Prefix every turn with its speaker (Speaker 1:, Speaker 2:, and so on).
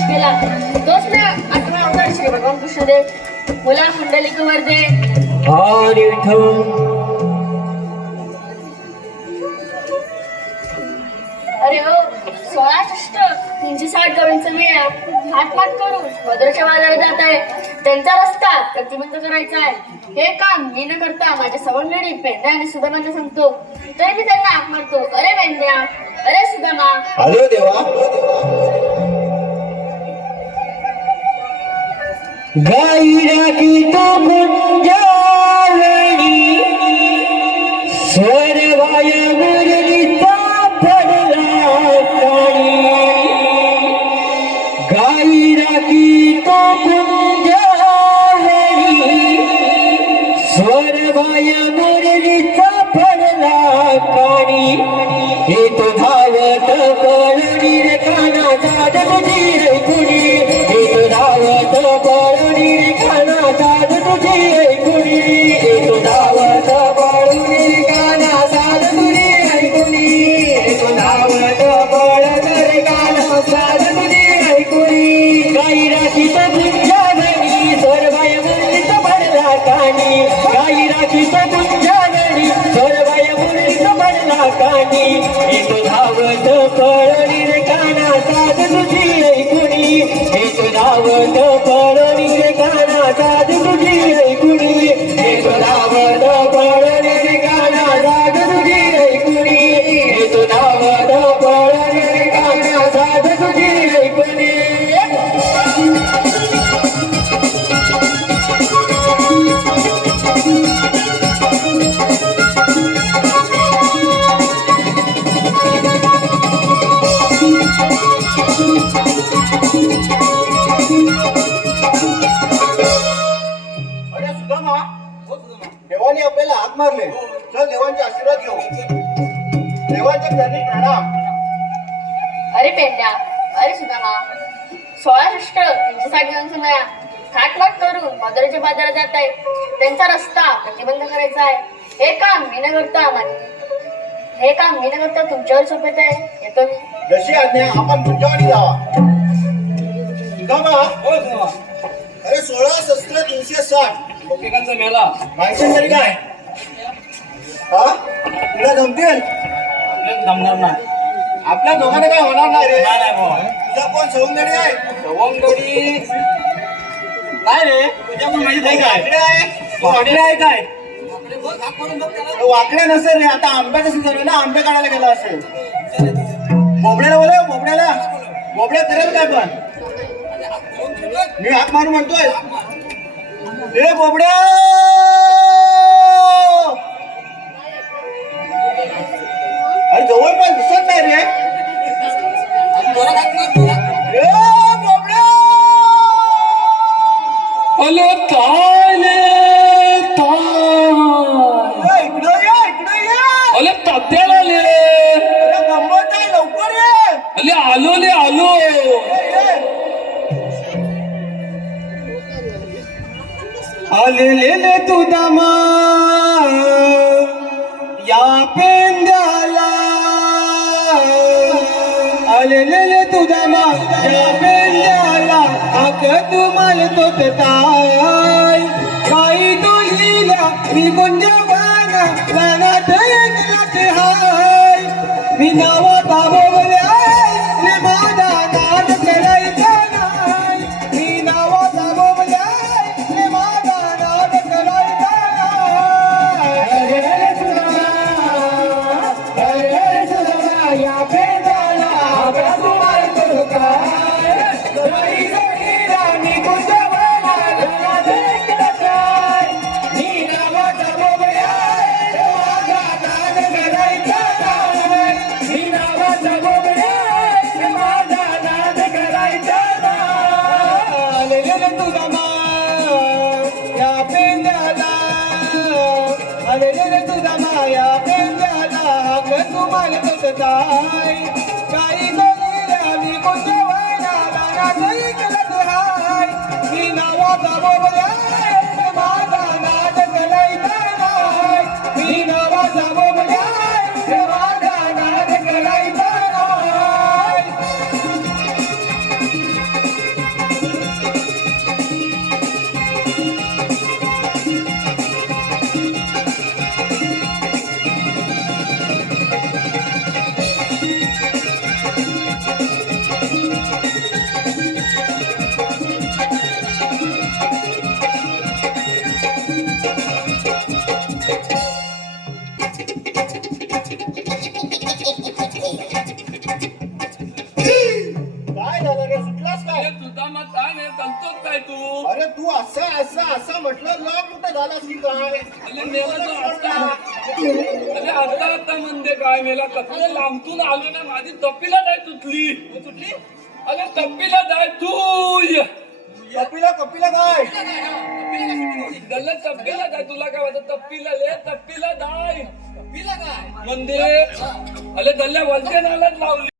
Speaker 1: केला तोच मी अठरा अवतार श्री भगवान कृष्णदेव मुला कुंडलिक वर्धे
Speaker 2: विठ्ठल
Speaker 1: अरे हो सोळा षष्ट तीनशे साठ गवळींचा हात पाठ करून. भद्रच्या बाजारात जात आहे त्यांचा रस्ता प्रतिबंध करायचा आहे. हे काम मी न करता माझ्या सवंगडी पेंड्या आणि सुदामांना सांगतो. तरी मी त्यांना आग मारतो. अरे पेंड्या अरे सुदामा.
Speaker 3: अरे देवा.
Speaker 2: गाईरा गीतो गुंजावणी काळी हे तो धावत पळणी रे काना जाद तुझी ऐकुणी हे तो धावत पळणी रे काना जाद तुझी ऐकुणी काना साध तुझी ऐकुणी
Speaker 3: अरे सुदामा. देवाने आपल्याला हात मारले. चल देवांचे आशीर्वाद घेऊ. देवांच्या चरणी प्रणाम.
Speaker 1: अरे पेंड्या. अरे सुदामा. सोळा षष्ट तीनशे साठ जणांचा मेळा घाटपाट करून भद्रच्या बाजारात जात आहे त्यांचा रस्ता प्रतिबंध करायचा आहे. हे काम मी न करता हे काम मी न करता तुमच्यावर सोपत आहे येतो. मी
Speaker 3: जशी आज्ञा आपण तुमच्यावानी जावा सुदामा अरे सोळा शस्त्र तीनशे साठ.
Speaker 4: गोपिकांचा मेला
Speaker 3: माहिती तरी काय? हा? तुला जमतील?
Speaker 4: आपल्याला जमणार नाही.
Speaker 3: आपल्या दोघांना काय होणार नाही रे?
Speaker 4: नाही नाही भाऊ.
Speaker 3: तुझा कोण सवंगडी आहे?
Speaker 4: सवंगडी नाही रे. तुझ्या पण माहिती काय?
Speaker 3: वाकडे आहे.
Speaker 4: तू हॉटेल आहे काय?
Speaker 3: वाकडे नसेल रे. आता आंब्याचा सीझन आहे ना. आंबे काढायला गेला असेल. बोबड्याला बोला बोबड्याला. बोबड्या करेल काय पण? मी हात मारून म्हणतोय. ए बोबड्या! अरे जवळपास
Speaker 2: आलेले तू दमा या पेंद्याला. आलेले तू दमा या पेंद्याला आक तुम्हाला तो ताय काही तो लिहिला मी गुंजवाना एक लाख हाय. मी नावा ताबोबल्या যাই যাই গলির আমি কোথাও না দাঁড়া
Speaker 3: যাই কেলা দুহাই বিনা ওয়া দাবো বলে? की काय
Speaker 5: अरे आता आता म्हणजे काय मेला? कसले लांबतून आलो ना माझी तप्पीला जाय तुटली. तुटली? अरे तप्पीला जाय तू.
Speaker 3: कपिला कपिला काय?
Speaker 5: गल्ला तप्पीला जाय. तुला काय वाटत? तप्पीला ले तप्पीला जाय. तप्पीला काय मंदिर अरे गल्ल्या वलते नालाच लावली.